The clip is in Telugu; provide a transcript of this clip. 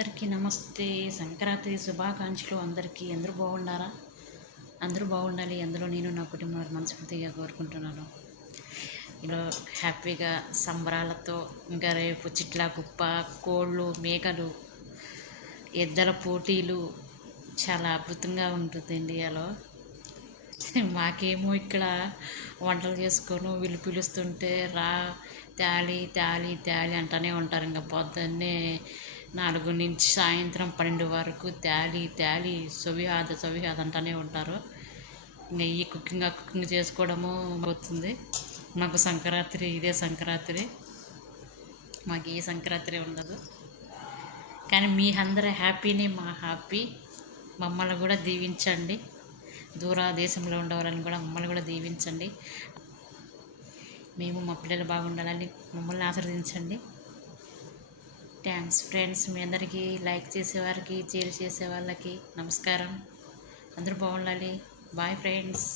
అందరికీ నమస్తే. సంక్రాంతి శుభాకాంక్షలు అందరికీ. అందరూ బాగున్నారా? అందరూ బాగుండాలి. అందులో నేను నా కుటుంబం మనస్ఫూర్తిగా కోరుకుంటున్నాను. ఇలా హ్యాపీగా సంబరాలతో ఇంకా రేపు చిట్లా గుప్ప, కోళ్ళు, మేకలు, ఎద్దల పోటీలు చాలా అద్భుతంగా ఉంటుంది ఇండియాలో. మాకేమో ఇక్కడ వంటలు చేసుకొని వీళ్ళు పిలుస్తుంటే రా తేలి తేలి తేలి అంటూనే ఉంటారు. ఇంకా పొద్దున్నే 4 నుంచి సాయంత్రం 12 వరకు తేలి తేలి సొవిహాద అంటూనే ఉంటారు. ఇంకా ఈ కుకింగ్ చేసుకోవడము అవుతుంది. మాకు సంక్రాంతి ఇదే సంక్రాంతి, మాకు ఏ సంక్రాంతి ఉండదు. కానీ మీ అందరి హ్యాపీనే మా హ్యాపీ. మమ్మల్ని కూడా దీవించండి. దూర దేశంలో ఉండేవాళ్ళని కూడా మమ్మల్ని కూడా దీవించండి. మేము మా పిల్లలు బాగుండాలని మమ్మల్ని ఆశీర్వదించండి. Thanks friends. మీ అందరికీ లైక్ చేసేవారికి, షేర్ చేసే వాళ్ళకి నమస్కారం. అందరూ బాగుండాలి. Bye friends.